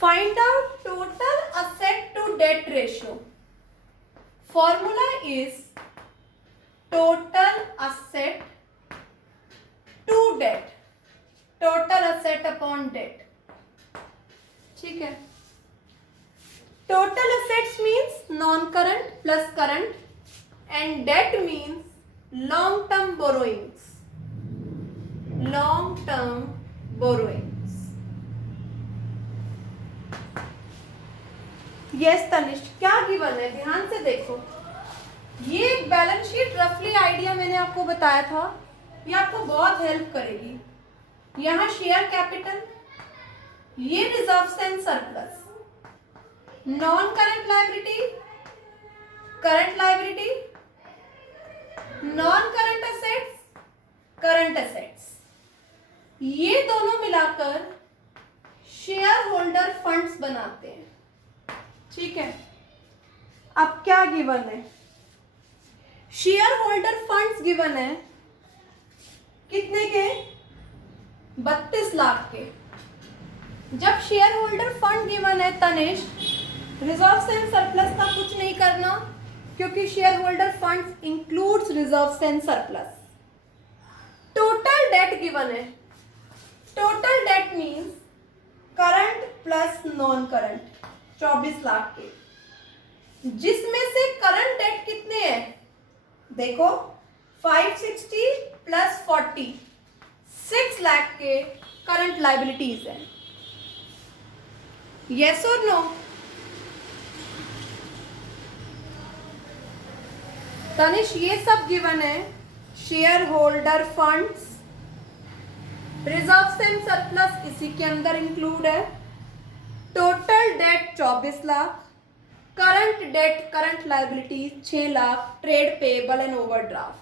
Find out total asset to debt ratio. Formula is total asset to debt. Total asset upon debt. ठीक है. Total assets means non-current plus current and debt means long-term borrowings. Long-term borrowings. Yes Tanishk, क्या given है ध्यान से देखो. ये एक balance sheet रफली आइडिया मैंने आपको बताया था, ये आपको बहुत हेल्प करेगी. यहाँ शेयर कैपिटल, ये reserves and surplus, non current liability, current liability, non current assets, current assets, ये दोनों मिलाकर शेयर होल्डर फंड्स बनाते हैं. ठीक है. अब क्या गिवन है? शेयर होल्डर फंड्स गिवन है कितने के? 32 लाख के. जब शेयर होल्डर फंड गिवन है तनिष, रिजर्व्स एंड सरप्लस का कुछ नहीं करना, क्योंकि share holder funds includes reserves and surplus. Total debt given है. Total debt means current plus non current, 24 lakh के, जिसमें से करंट डेट कितने हैं? देखो 560 प्लस 40, 6 लाख के करंट लायबिलिटीज हैं. यस और नो? तनिष ये सब गिवन है. Share holder funds, reserves and surplus इसी के अंदर इंक्लूड है. Total debt 24 lakh, current debt current liability 6 lakh, trade payable and overdraft.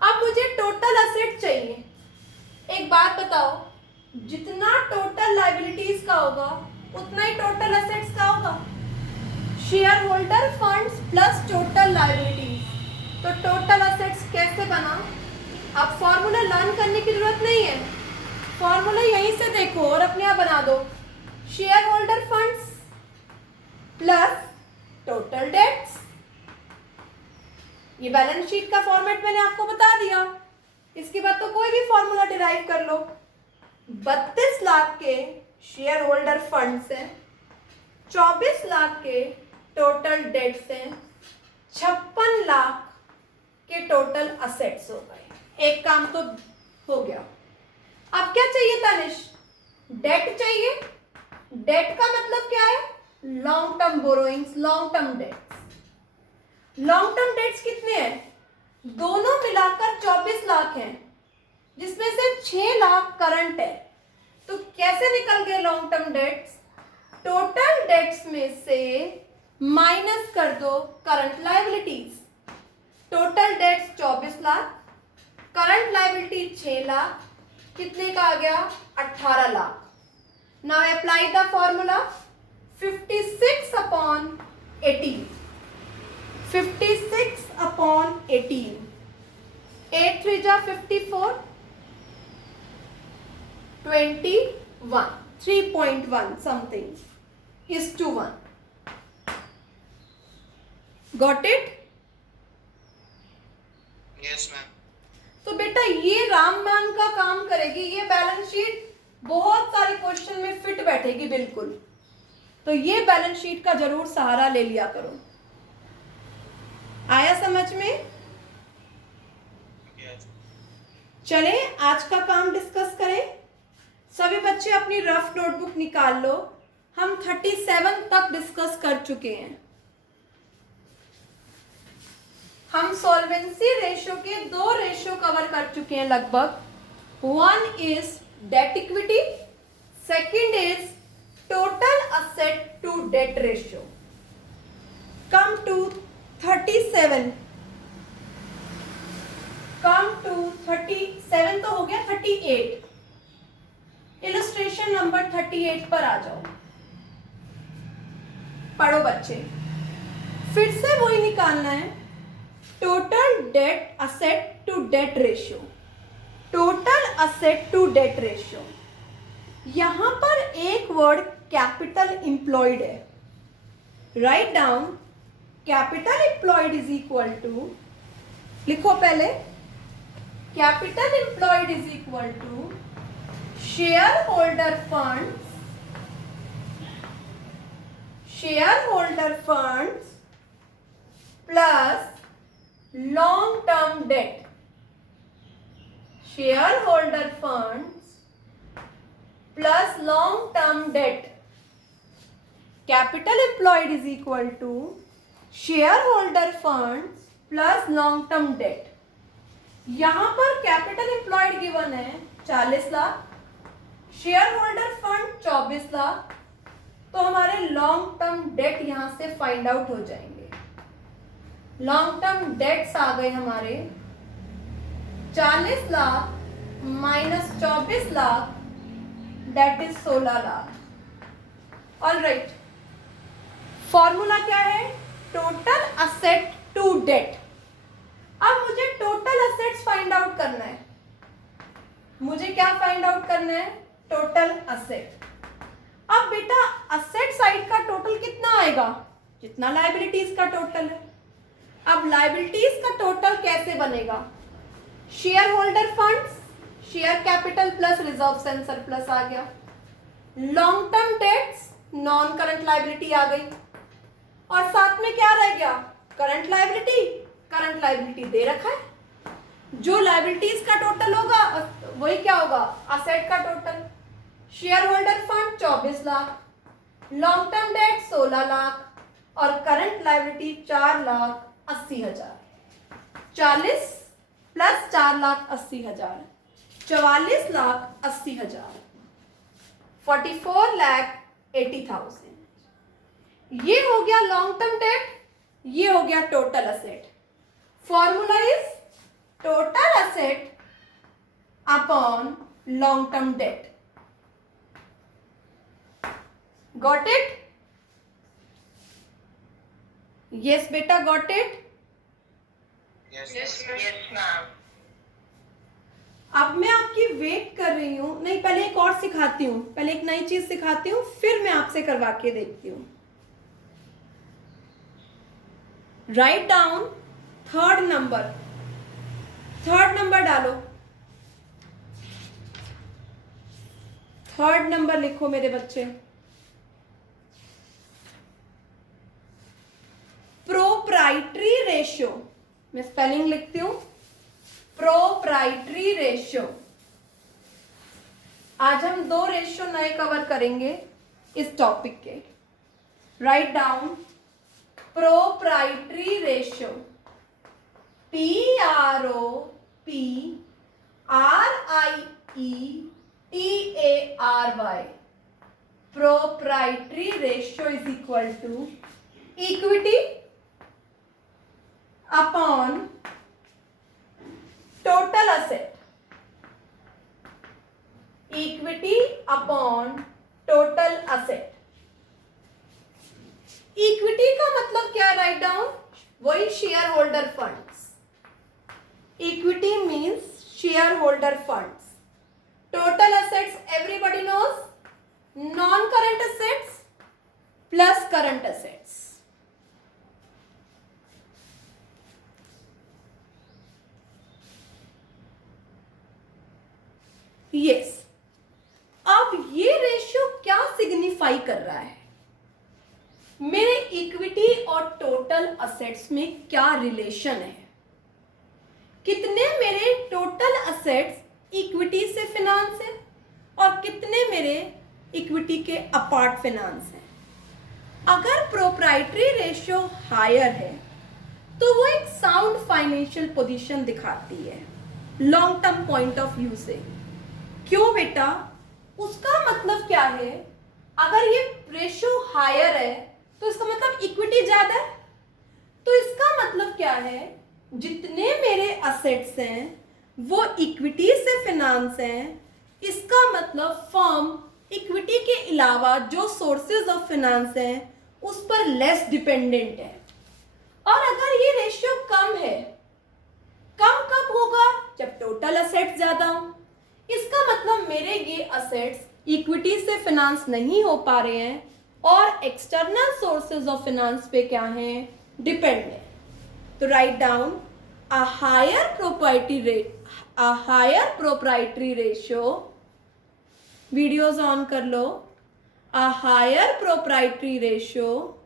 अब मुझे टोटल असेट चाहिए. एक बात बताओ, जितना टोटल लायबिलिटीज का होगा उतना ही टोटल असेट्स का होगा. Share holder funds plus total liabilities, तो टोटल असेट्स कैसे बना? अब फॉर्मूला लर्न करने की जरूरत नहीं है, फॉर्मूला यहीं से देखो और अपने आप बना दो. Share holder funds plus total debts. ये बैलेंस शीट का फॉर्मेट मैंने आपको बता दिया. इसके बाद तो कोई भी फॉर्मूला डिराइव कर लो. 32 लाख के शेयर होल्डर फंड्स हैं, 24 लाख के टोटल डेट्स हैं, 56 लाख के टोटल असेट्स हो गए. एक काम तो हो गया. अब क्या चाहिए तनिष? डेट चाहिए. डेट का मतलब क्या है? Long term borrowings, long term dates. Long term dates कितने हैं? दोनों मिलाकर 24 लाख हैं, जिसमें से 6 लाख करंट है. तो कैसे निकल गए long term dates? Total debts में से माइनस कर दो current liabilities. Total debts 24 lakh, current liability 6 lakh, कितने का आ गया? 18 lakh. Now apply the formula. 56 upon 18, 56 upon 18, 8 3 जा 54, 21, 3.1 something is to 1. Got it? Yes, ma'am. तो बेटा ये रामबाण का काम करेगी. ये बैलेंस शीट बहुत सारे क्वेश्चन में फिट बैठेगी बिल्कुल. तो ये बैलेंस शीट का जरूर सहारा ले लिया करो. आया समझ में? Yes. चले आज का काम डिस्कस करें. सभी बच्चे अपनी रफ नोटबुक निकाल लो. हम 37 तक डिस्कस कर चुके हैं. हम सॉल्वेंसी रेशियो के 2 रेशियो कवर कर चुके हैं लगभग. One is debt equity, second is total asset to debt ratio. Come to 37. Come to 37 तो हो गया. 38. इलस्ट्रेशन नंबर 38 पर आ जाओ. पढ़ो बच्चे. फिर से वही निकालना है. Total debt asset to debt ratio. Total asset to debt ratio यहां पर एक वर्ड कैपिटल एम्प्लॉयड है. Write down capital employed is equal to, लिखो पहले, capital employed is equal to share holder funds plus long term debt. Share holder funds plus long term debt. Capital employed is equal to share holder funds plus long term debt. यहां पर capital employed given है 40 lakh, share holder fund 24 lakh. तो हमारे long term debt यहां से find out हो जाएंगे. Long term dates आ गए हमारे 40 lakh minus 24 lakh, that is 16 lakh. All right, formula क्या है? Total asset to debt. अब मुझे टोटल असेट्स फाइंड आउट करना है. मुझे क्या फाइंड आउट करना है? Total asset. अब बेटा असेट साइड का टोटल कितना आएगा? जितना लायबिलिटीज का टोटल है. अब लायबिलिटीज का टोटल कैसे बनेगा? Share holder funds, share capital plus reserve and surplus आ गया. Long term debts, non current liability आ गई. और साथ में क्या रह गया? Current liability. करंट लायबिलिटी दे रखा है. जो लायबिलिटीज का टोटल होगा वही क्या होगा? असेट का total. Share holder fund 24 lakh, long term date 16 lakh और करंट लायबिलिटी 4,80,000. 40 प्लस 4,80,000, 44,80,000, 44,80,000. ये हो गया लॉन्ग टर्म डेट, ये हो गया total asset. Formula is total asset upon long term date. Got it? Yes बेटा, गॉट इट? Yes, ma'am. अब मैं आपकी वेट कर रही हूं. नहीं, पहले एक और सिखाती हूं, पहले एक नई चीज सिखाती हूं, फिर मैं आपसे करवा के देखती हूं. Write down third number. Third number डालो. थर्ड नंबर लिखो मेरे बच्चे. प्रोप्राइटरी रेशियो, मैं स्पेलिंग लिखती हूं. Proprietary ratio. आज हम 2 रेशियो नए कवर करेंगे इस टॉपिक के. Write down proprietary ratio. PROPRIETARY. Proprietary ratio is equal to equity upon total asset. Equity upon total asset. Equity का मतलब क्या? राइट डाउन वही share holder funds. Equity means share holder funds. Total assets everybody knows, non current assets plus current assets. Yes. अब ये ratio क्या signify कर रहा है? मेरे इक्विटी और टोटल असेट्स में क्या रिलेशन है? कितने मेरे टोटल असेट्स इक्विटी से फिनांस है और कितने मेरे इक्विटी के अपार्ट फिनांस है? अगर प्रोप्राइटरी रेशियो हायर है तो वो एक साउंड फाइनेंशियल पोजीशन दिखाती है long term point of view से. क्यों बेटा? उसका मतलब क्या है? अगर ये रेशियो हायर है तो इसका मतलब इक्विटी ज्यादा है. तो इसका मतलब क्या है? जितने मेरे असेट्स हैं वो इक्विटी से फिनांस हैं. इसका मतलब फर्म इक्विटी के अलावा जो सोर्सेज ऑफ फिनांस हैं उस पर लेस डिपेंडेंट है. और अगर ये रेशियो कम है, कम कब होगा? जब टोटल असेट्स ज्यादा हो. इसका मतलब मेरे ये असेट्स इक्विटी से फिनांस नहीं हो पा रहे हैं और एक्सटर्नल सोर्सेज ऑफ फिनांस पे क्या हैं, डिपेंड है। तो write down a higher proprietary ratio, videos on कर लो, a higher proprietary ratio,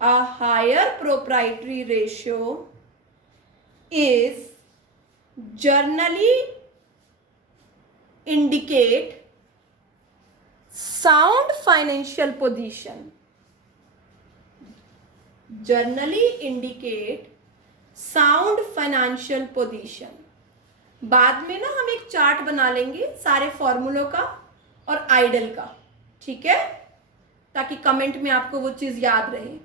a higher proprietary ratio is generally indicate sound financial position, generally indicate sound financial position। बाद में ना हम एक चार्ट बना लेंगे सारे फॉर्मूलों का और आइडल का, ठीक है, ताकि कमेंट में आपको वो चीज याद रहे।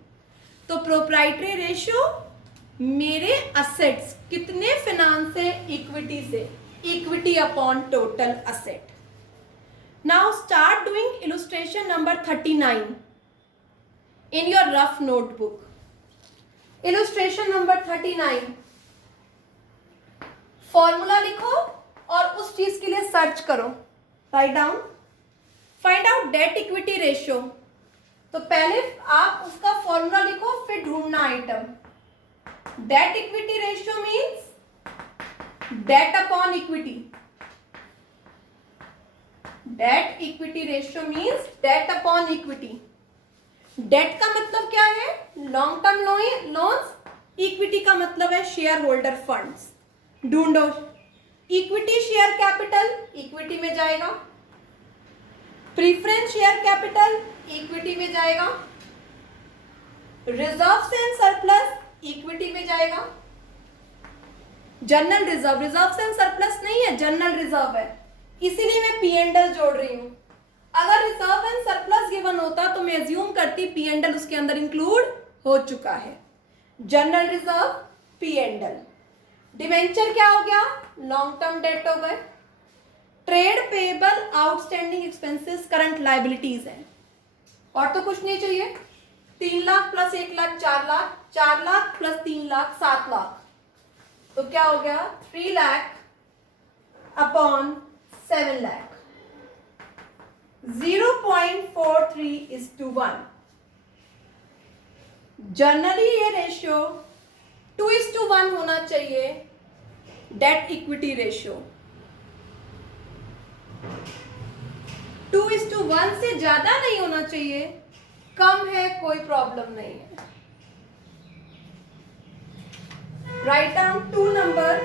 तो प्रोप्राइटरी रेशियो मेरे असेट्स कितने फिनांस है इक्विटी से, equity upon total asset. Now start doing illustration number 39 in your rough notebook. Illustration number 39, formula लिखो और उस चीज के लिए सर्च करो। Write down, find out debt equity ratio. तो पहले आप उसका फॉर्मूला लिखो, फिर ढूंढना item. Debt equity ratio means debt upon equity. Debt equity ratio means debt upon equity. Date का मतलब क्या है, लॉन्ग टर्म लोन्स, इक्विटी का मतलब है शेयर होल्डर फंड्स। ढूंढो, इक्विटी शेयर कैपिटल इक्विटी में जाएगा, प्रीफरेंस शेयर कैपिटल इक्विटी में जाएगा, रिजर्व एंड सरप्लस इक्विटी में जाएगा, general reserve, reserve and surplus नहीं है, जनरल रिजर्व है, इसीलिए मैं पी एंड एल जोड़ रही हूं। अगर रिजर्व एंड सरप्लस गिवन होता तो मैं अज्यूम करती पी एंड एल उसके अंदर इंक्लूड हो चुका है। General reserve, P and L. Debenture क्या हो गया, लॉन्ग टर्म डेट हो गए। Trade payable outstanding expenses current liabilities है, और तो कुछ नहीं चाहिए। 3 लाख प्लस 1 लाख 4 लाख, 4 लाख प्लस 3 लाख 7 लाख, तो क्या हो गया 3 लाख अपॉन 7 लाख। 0.43:1। जनरली ये रेशियो 2:1 होना चाहिए, डेट इक्विटी रेशियो। 2:1 से ज्यादा नहीं होना चाहिए, कम है कोई प्रॉब्लम नहीं है। Write down 2 number.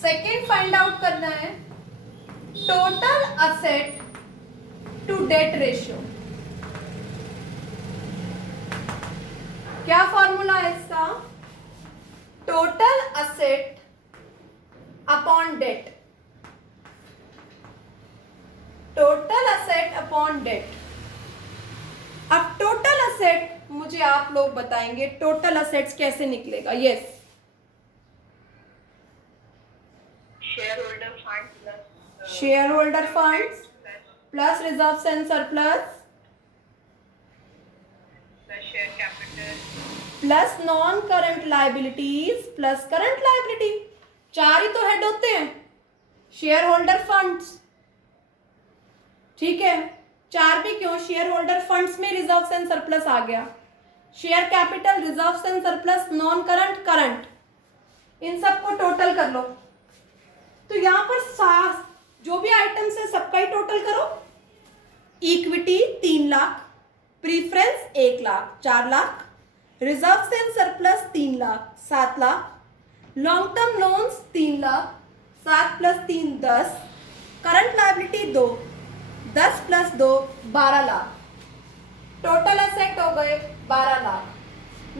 Second find out करना है total asset to debt ratio. क्या फॉर्मूला है इसका, total asset upon debt, total asset upon debt. अब टोटल असेट मुझे आप लोग बताएंगे टोटल असेट्स कैसे निकलेगा। Yes, share holder funds plus reserve and surplus share capital plus non current liabilities plus current liability. 4 ही तो हेड होते हैं, शेयर होल्डर फंड्स, ठीक है। 4 भी क्यों, शेयर होल्डर फंड्स में रिजर्व एंड सरप्लस आ गया, share capital, reserve and surplus, non current, current, इन सबको टोटल कर लो। तो यहां पर जो भी आइटम्स है सबका ही टोटल करो। Equity 3 lakh, preference 1 lakh 4 lakh, reserve and surplus 3 lakh 7 lakh, long term loans 3 lakh, 7 plus 3 10, current liability 2, 10 plus 2 12 lakh. Total asset हो गए 12 लाख।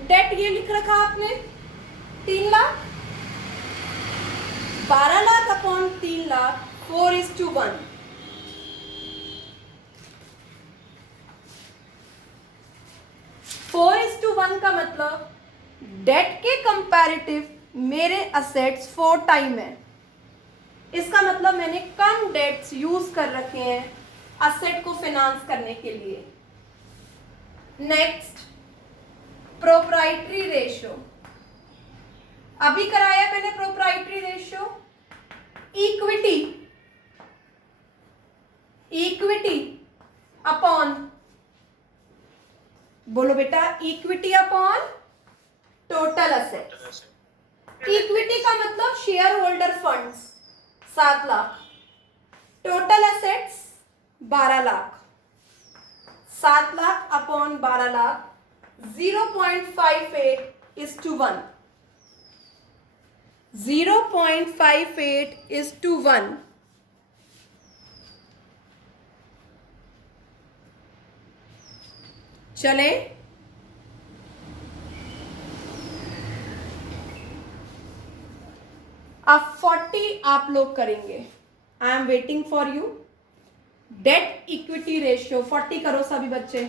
डेट ये लिख रखा आपने 3 लाख, 12 लाख अपॉन 3 लाख 4:1। 4:1 का मतलब डेट के कंपैरेटिव मेरे असेट्स 4 टाइम है। इसका मतलब मैंने कम डेट्स यूज कर रखे हैं असेट को फाइनेंस करने के लिए। Next, proprietary ratio. अभी कराया मैंने प्रोप्राइटरी रेशियो। इक्विटी बोलो बेटा, equity upon total asset. Equity का मतलब share holder funds 7 lakh, total assets 12 lakh. 7 lakh upon 12 lakh 0.58:1। 0.58:1। चले, अब 40 आप लोग करेंगे। I am waiting for you. Date equity ratio 40 करो सभी बच्चे।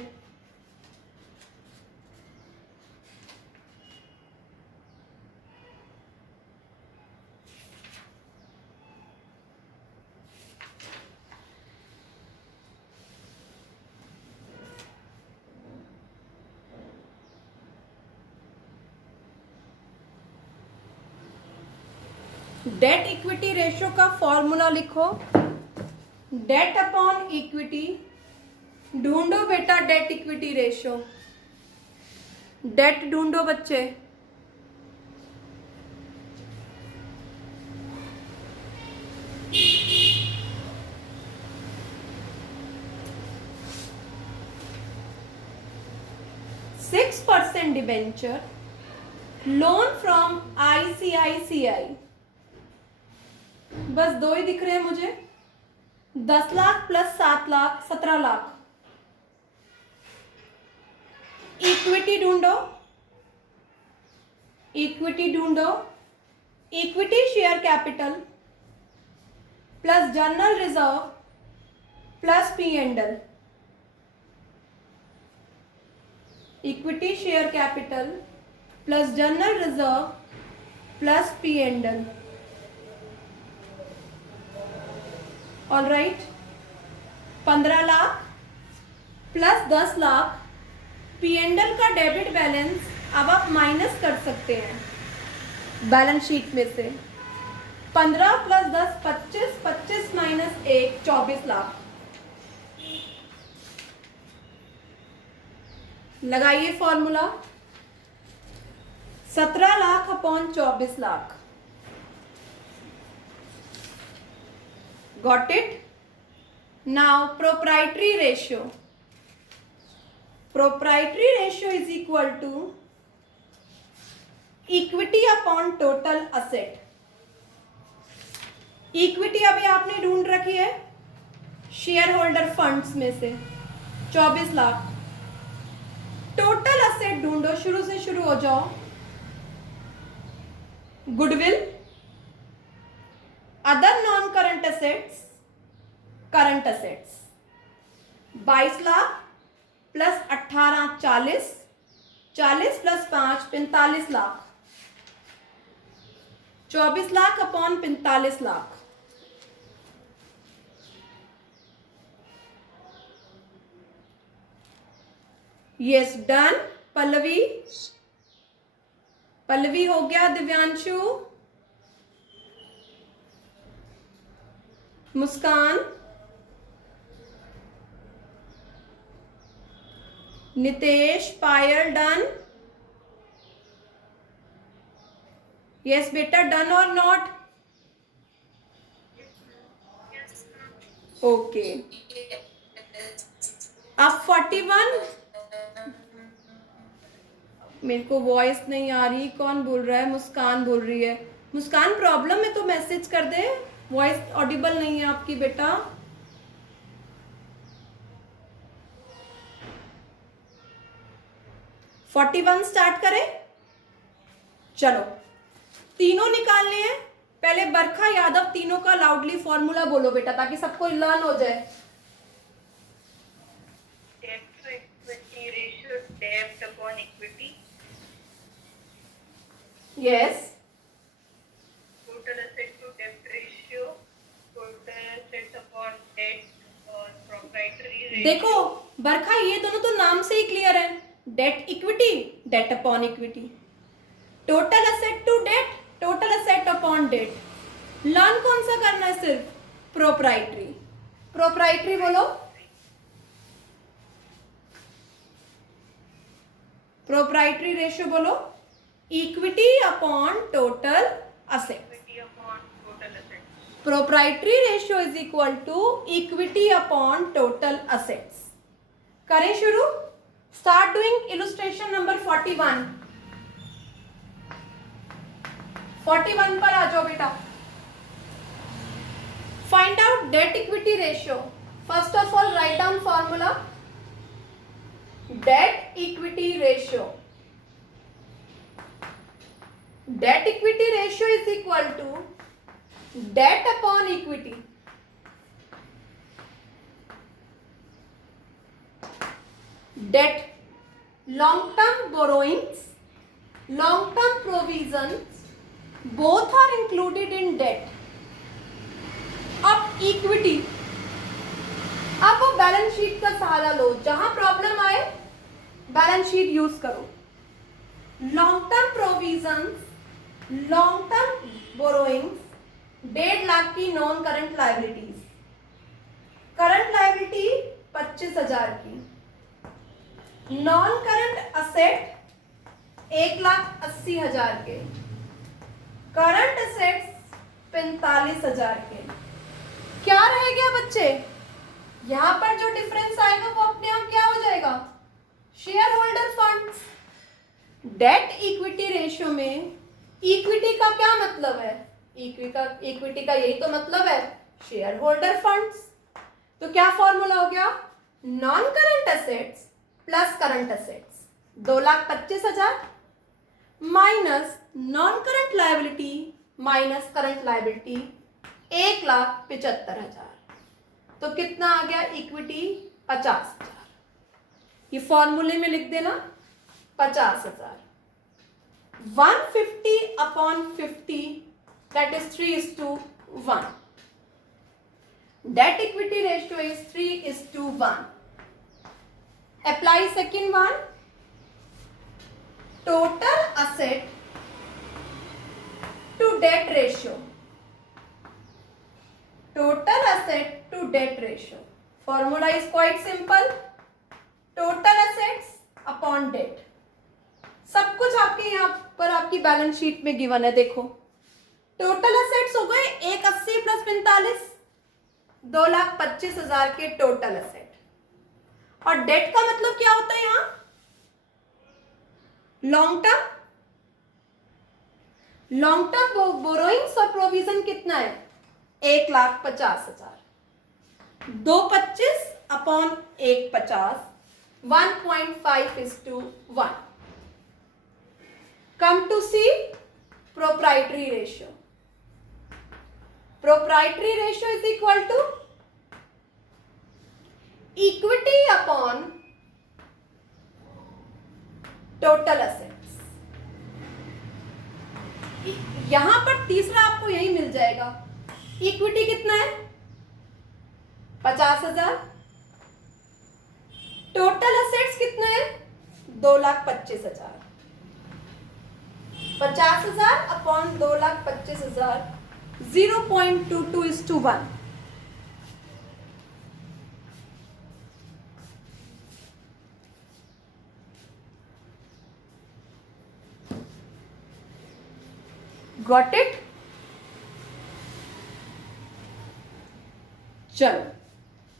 डेट इक्विटी रेशियो का फॉर्मूला लिखो। डेट अपॉन इक्विटी, ढूंढो बेटा डेट इक्विटी रेशियो। डेट ढूंढो बच्चे। Six % debenture, loan from ICICI, बस 2 ही दिख रहे हैं मुझे। 10 लाख प्लस 7 लाख 17 लाख। इक्विटी ढूंढो, इक्विटी ढूंढो। Equity share capital plus general reserve plus P&L। Equity share capital plus general reserve plus P&L। All right, 15 lakh plus 10 lakh P&L का डेबिट बैलेंस अब आप माइनस कर सकते हैं बैलेंस शीट में से। 15 प्लस 10 25, 25 माइनस 1 24 लाख। लगाइए formula. 17 lakh upon 24 lakh. Got it? Now proprietary ratio. Proprietary ratio is equal to equity upon total asset. Equity अभी आपने ढूंढ रखी है शेयर होल्डर फंड्स में से 24 लाख। टोटल असेट ढूंढो, शुरू से शुरू हो जाओ। Goodwill, other non current assets, current assets 22 lakh plus 18 40, 40 plus 5 45 lakh. 24 lakh upon 45 lakh. Yes done. Pallavi, Pallavi हो गया। दिव्यांशु, मुस्कान, नितेश, पायल डन। यस बेटा, डन और नॉट? ओके, अब 41। मेरे को वॉइस नहीं आ रही, कौन बोल रहा है? मुस्कान बोल रही है। मुस्कान, प्रॉब्लम है तो मैसेज कर दे, वॉइस ऑडिबल नहीं है आपकी बेटा। — 41 स्टार्ट करें। चलो, तीनों निकालने हैं। पहले बरखा यादव तीनों का लाउडली फॉर्मूला बोलो बेटा, ताकि सबको लर्न हो जाए। Debt to equity ratio, debt upon equity. Yes. Total asset to debt ratio, total assets upon debt, और proprietary ratio. देखो बरखा, ये दोनों तो नाम से ही क्लियर है। Debt equity, debt upon equity. Total asset to debt, total asset upon debt. Learn कौन सा करना है? सिर्फ प्रोप्राइटरी। प्रोप्राइटरी बोलो। प्रोप्राइटरी रेशियो बोलो, equity upon total asset. equity upon total assets. Proprietary ratio is equal to equity upon total assets. करें शुरू। Start doing illustration number 41। 41 पर आ जाओ बेटा। Find out debt equity ratio. First of all write down formula. Debt equity ratio, debt equity ratio is equal to debt upon equity. Debt, long-term borrowings, long-term provisions, both are included in debt. अब equity, अब वो balance sheet का सहारा लो, जहां problem आए balance sheet use करो। Long term provisions, long term borrowings, 1.5 lakh की non current liabilities, current liability 25,000 की, non current asset 1,80,000 के, करंट असेट्स 45,000 के। क्या रह गया बच्चे? यहां पर जो डिफरेंस आएगा वो अपने आप क्या हो जाएगा? Share holder funds. Date equity ratio में इक्विटी का क्या मतलब है? इक्विटी का यही तो मतलब है, शेयर होल्डर फंड्स। तो क्या फॉर्मूला हो गया? Non current assets plus current assets 2,25,000 minus non current liability minus current liability 1,75,000। तो कितना आ गया? इक्विटी 50,000। ये फॉर्मूले में लिख देना 50,000। 150 upon 50 that is 3:1। Date equity ratio is 3:1। Apply second one. Total asset to debt ratio. Total asset to debt ratio. Formula is quite simple. Total assets upon debt. सब कुछ आपके यहाँ पर आपकी बैलेंस शीट में गिवन है। देखो total assets हो गए 180 प्लस 45, 2,25,000 के टोटल असेट। और डेट का मतलब क्या होता है यहां? लॉन्ग टर्म बोरोइंग्स और प्रोविजन कितना है? 1,50,000। 2,25 upon 1,50, 1.5:1। Come to see proprietary ratio. Proprietary ratio is equal to equity upon total assets. यहां पर तीसरा आपको यही मिल जाएगा। इक्विटी कितना है? 50,000। टोटल असेट्स कितना है? 2,25,000। 50,000 अपॉन 2,25,000 0.22:1। Got it? चलो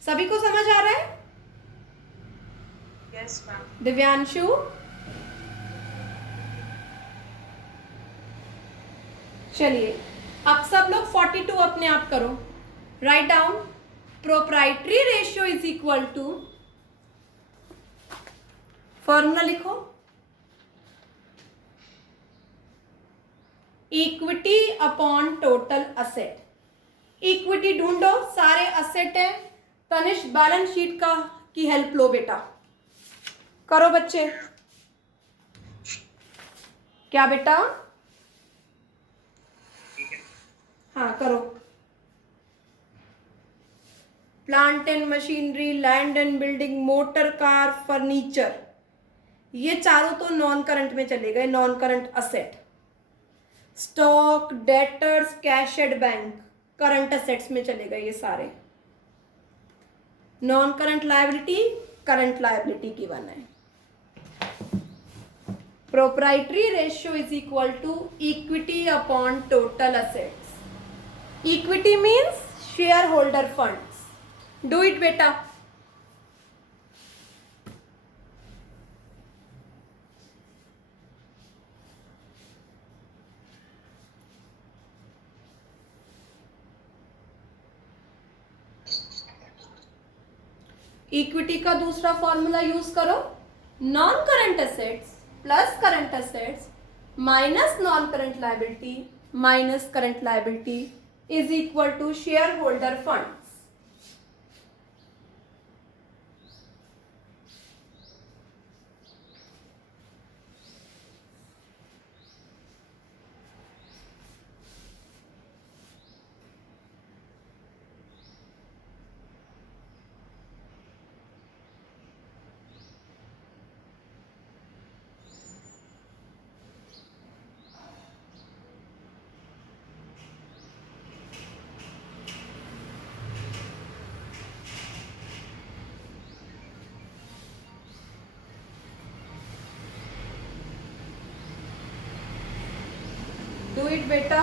सभी को समझ आ रहा है? Yes, ma'am. दिव्यांशु, चलिए अब सब लोग 42 अपने आप करो। Write down proprietary ratio is equal to, formula लिखो, equity upon total asset. Equity ढूंढो, सारे असेट है। तनिष्क बैलेंस शीट का की हेल्प लो बेटा। करो बच्चे। क्या बेटा? हाँ करो। Plant and machinery, land and building, motor car, furniture, ये चारों तो नॉन करंट में चले गए, non current asset. Stock, debtors, cash at bank current assets में चले गए ये सारे। Non current liability, current liability given है। Proprietary ratio is equal to equity upon total assets. Equity means share holder funds. Do it बेटा। Equity का दूसरा formula use करो, non current assets plus current assets minus non current liability minus current liability is equal to share holder funds. Do it beta।